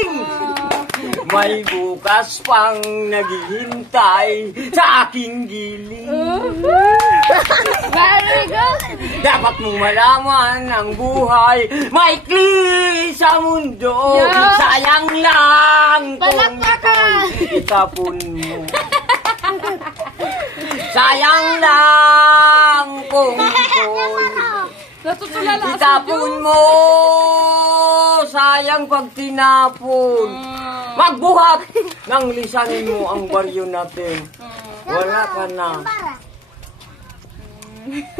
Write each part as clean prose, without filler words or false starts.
magaling! May bukas pang naghihintay sa aking gilid. Very good. Dapat mong malaman ang buhay maikli sa mundo. Yeah. Sayang lang kung Palakpakan. ito'y itapon mo. Sayang lang kung ito'y Natutulala si itapon mo. Sayang pag tinapon. Magbuhat ng lisanin mo ang baryo natin. Wala ka na.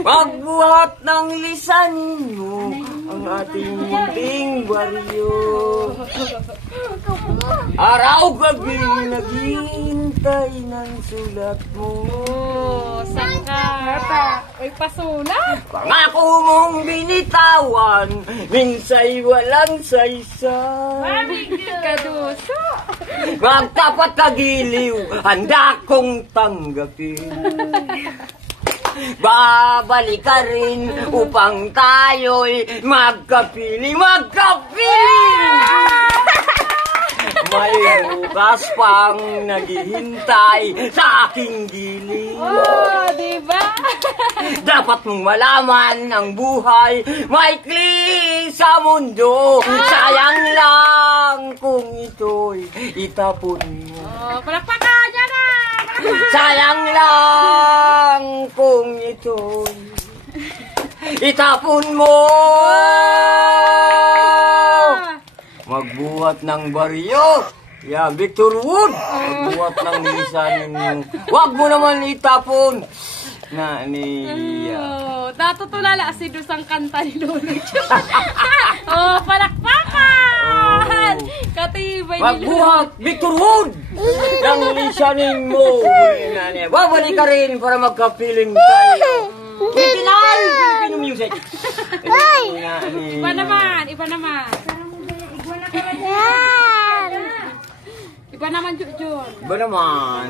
Magbuhat ng lisanin mo ang ating munting baryo. Araw-gabi naghihintay ng sulat mo. Saan ka? Uy, pasuna. Pangako mong binitawan, minsa'y walang saysay. Kaduso. Magtapat na giliw, handa kong tanggapin. Babalik ka rin upang tayo'y magkapiling. May bukas pang naghihintay sa aking gilid. Oh, diba? Dapat mong malaman ang buhay maikli sa mundo. Sayang lang kung ito'y itapon mo. Oh, palakpakan niya na. Sayang lang kung ito'y itapon mo. Magbuhat ng baryo. Yeah, Victor Wood. Magbuhat ng lisanin mo. Huwag mo naman itapon. Na niya. Oh, natutulala si Dusang kanta ni Lolo. Oh, palakpakan. Katibay ni Lolo. Magbuhat, Victor Wood. Ng lisanin mo. Babalik ka rin para magkapiling tayo. Original Filipino music. Iba naman, iba naman. Iba naman, Jun. Iba naman.